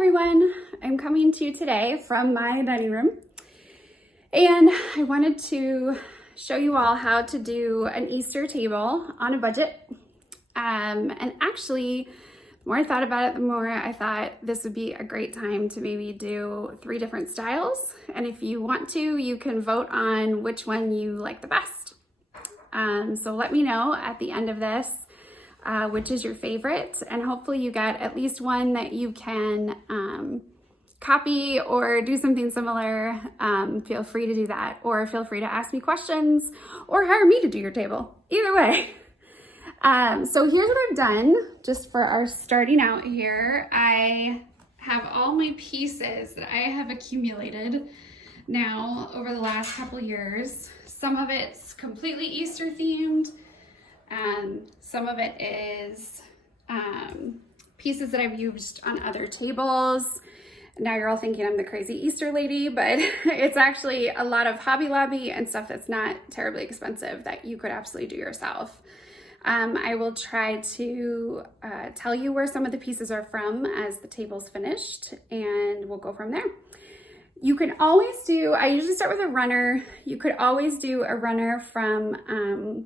everyone, I'm coming to you today from my dining room, and I wanted to show you all how to do an Easter table on a budget. And actually, the more I thought about it, the more I thought this would be a great time to maybe do 3 different styles. And if you want to, you can vote on which one you like the best. So let me know at the end of this which is your favorite, and hopefully you got at least one that you can copy or do something similar. Feel free to do that, or feel free to ask me questions or hire me to do your table. Either way. So here's what I've done just for our starting out here. I have all my pieces that I have accumulated now over the last couple years. Some of it's completely Easter themed. Some of it is pieces that I've used on other tables. Now you're all thinking I'm the crazy Easter lady, but it's actually a lot of Hobby Lobby and stuff that's not terribly expensive that you could absolutely do yourself. I will try to tell you where some of the pieces are from as the table's finished, and we'll go from there. You can always do, I usually start with a runner. You could always do a runner from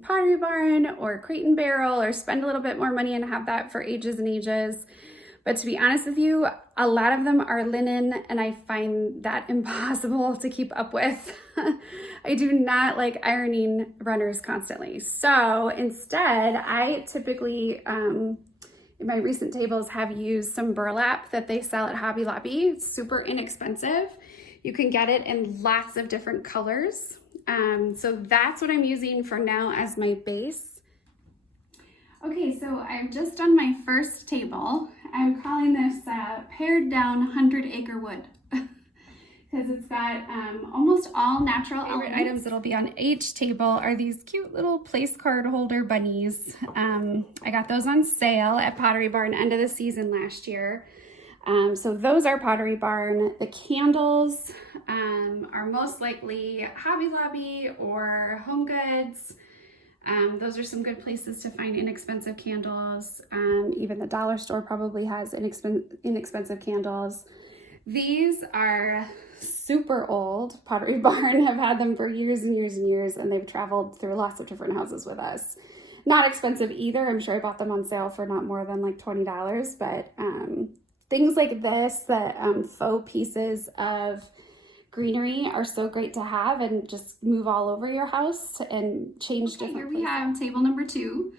Pottery Barn or Crate and Barrel, or spend a little bit more money and have that for ages and ages. But to be honest with you, a lot of them are linen, and I find that impossible to keep up with. I do not like ironing runners constantly. So instead, I typically, in my recent tables, have used some burlap that they sell at Hobby Lobby. It's super inexpensive. You can get it in lots of different colors. So that's what I'm using for now as my base. Okay, so I've just done my first table. I'm calling this pared down 100-acre wood because it's got almost all natural favorite items that'll be on each table are these cute little place card holder bunnies. I got those on sale at Pottery Barn end of the season last year. So those are Pottery Barn. The candles are most likely Hobby Lobby or Home Goods. Those are some good places to find inexpensive candles. Even the dollar store probably has inexpensive candles. These are super old. Pottery Barn have had them for years and years and years, and they've traveled through lots of different houses with us. Not expensive either. I'm sure I bought them on sale for not more than like $20, but things like this, the faux pieces of greenery, are so great to have and just move all over your house and change different places. Here we have table number 2.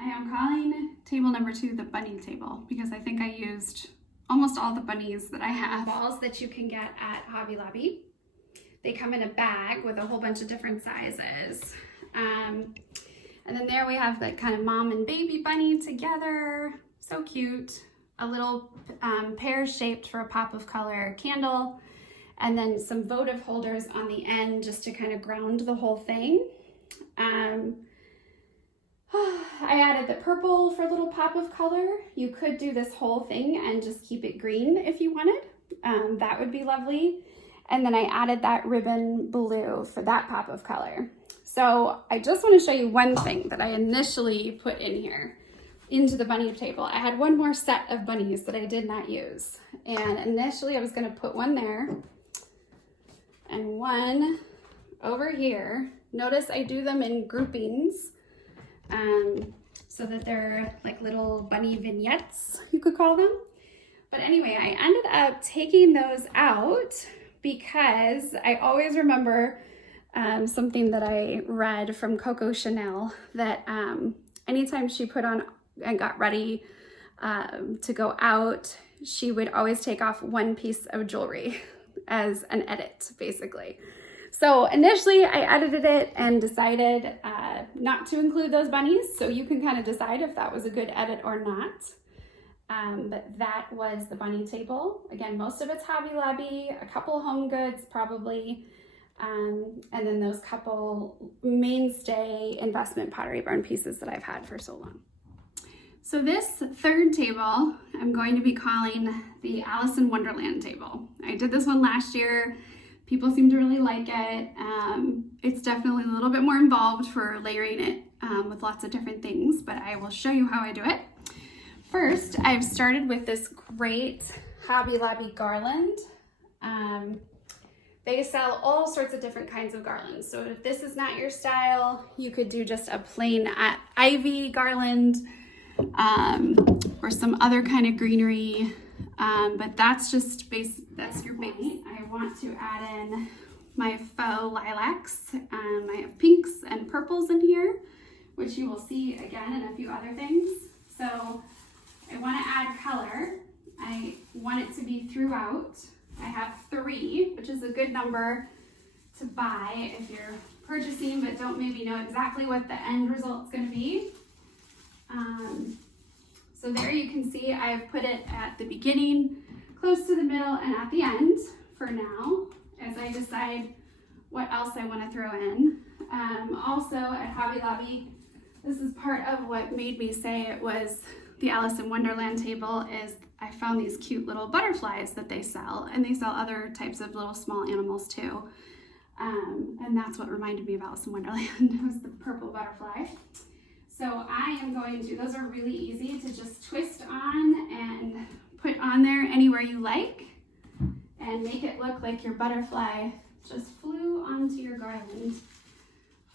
I am calling table number 2 the bunny table because I think I used almost all the bunnies that I have. Balls that you can get at Hobby Lobby. They come in a bag with a whole bunch of different sizes. And then there we have the kind of mom and baby bunny together. So cute. A little pear shaped for a pop of color candle, and then some votive holders on the end just to kind of ground the whole thing. I added the purple for a little pop of color. You could do this whole thing and just keep it green if you wanted. That would be lovely. And then I added that ribbon blue for that pop of color. So I just want to show you one thing that I initially put in here into the bunny table. I had one more set of bunnies that I did not use. And initially I was going to put one there and one over here. Notice I do them in groupings so that they're like little bunny vignettes, you could call them. But anyway, I ended up taking those out because I always remember something that I read from Coco Chanel, that anytime she put on and got ready to go out, she would always take off one piece of jewelry as an edit, basically. So initially I edited it and decided not to include those bunnies, so you can kind of decide if that was a good edit or not. But that was the bunny table. Again, most of it's Hobby Lobby, a couple Home Goods probably, and then those couple mainstay investment Pottery Barn pieces that I've had for so long. So this third table, I'm going to be calling the Alice in Wonderland table. I did this one last year. People seem to really like it. It's definitely a little bit more involved for layering it with lots of different things, but I will show you how I do it. First, I've started with this great Hobby Lobby garland. They sell all sorts of different kinds of garlands. So if this is not your style, you could do just a plain ivy garland or some other kind of greenery. But that's just that's your base. I want to add in my faux lilacs. I have pinks and purples in here, which you will see again in a few other things. So I want to add color. I want it to be throughout. I have 3, which is a good number to buy if you're purchasing but don't maybe know exactly what the end result's going to be. So there you can see I've put it at the beginning, close to the middle, and at the end for now, as I decide what else I want to throw in. Also at Hobby Lobby, this is part of what made me say it was the Alice in Wonderland table, is I found these cute little butterflies that they sell, and they sell other types of little small animals too. And that's what reminded me of Alice in Wonderland, was the purple butterfly. So I am going to, those are really easy to just twist on and put on there anywhere you like, and make it look like your butterfly just flew onto your garland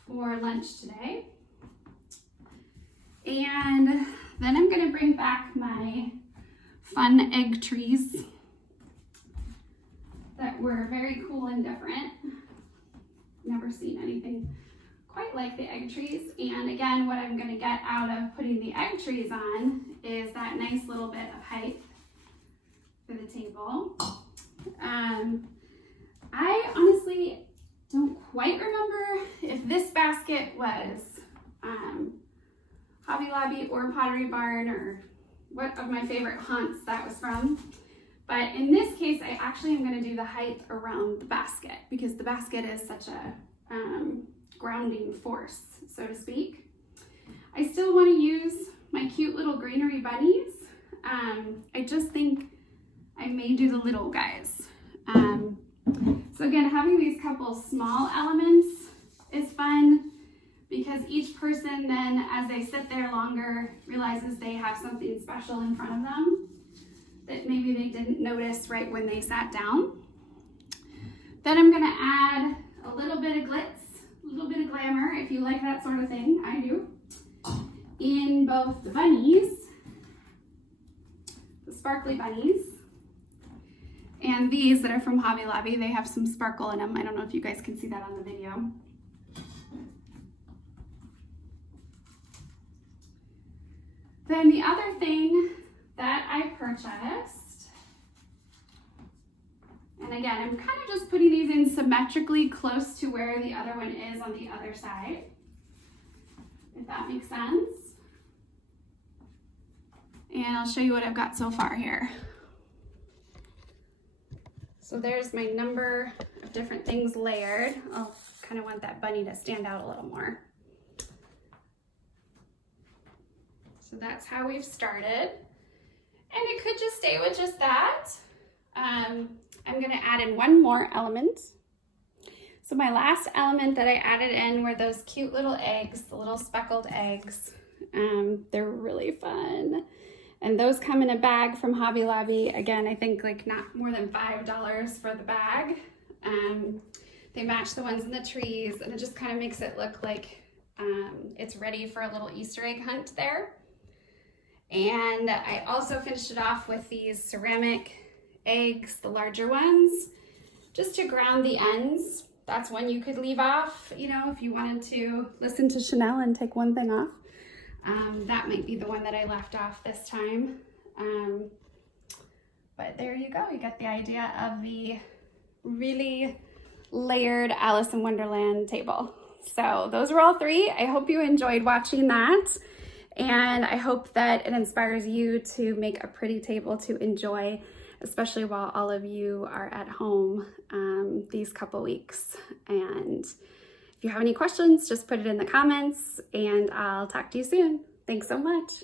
for lunch today. And then I'm going to bring back my fun egg trees that were very cool and different. Never seen anything quite like the egg trees. And again, what I'm going to get out of putting the egg trees on is that nice little bit of height for the table. I honestly don't quite remember if this basket was Hobby Lobby or Pottery Barn, or what of my favorite haunts that was from. But in this case, I actually am going to do the height around the basket, because the basket is such a grounding force, so to speak. I still want to use my cute little greenery bunnies. I just think I may do the little guys. So again, having these couple small elements is fun, because each person then, as they sit there longer, realizes they have something special in front of them that maybe they didn't notice right when they sat down. Then I'm going to add a little bit of glitz, a little bit of glamour, if you like that sort of thing. I do. In both the bunnies, the sparkly bunnies, and these that are from Hobby Lobby. They have some sparkle in them. I don't know if you guys can see that on the video. Then the other thing that I purchased, and again, I'm kind of just putting these in symmetrically close to where the other one is on the other side, if that makes sense. And I'll show you what I've got so far here. So there's my number of different things layered. I'll kind of want that bunny to stand out a little more. So that's how we've started. And it could just stay with just that. I'm gonna add in one more element. So my last element that I added in were those cute little eggs, the little speckled eggs. They're really fun. And those come in a bag from Hobby Lobby. Again, I think like not more than $5 for the bag. They match the ones in the trees, and it just kind of makes it look like it's ready for a little Easter egg hunt there. And I also finished it off with these ceramic eggs, the larger ones, just to ground the ends. That's one you could leave off, you know, if you wanted to listen to Chanel and take one thing off. That might be the one that I left off this time. But there you go. You get the idea of the really layered Alice in Wonderland table. So those were all 3. I hope you enjoyed watching that. And I hope that it inspires you to make a pretty table to enjoy, especially while all of you are at home these couple weeks. And if you have any questions, just put it in the comments, and I'll talk to you soon. Thanks so much.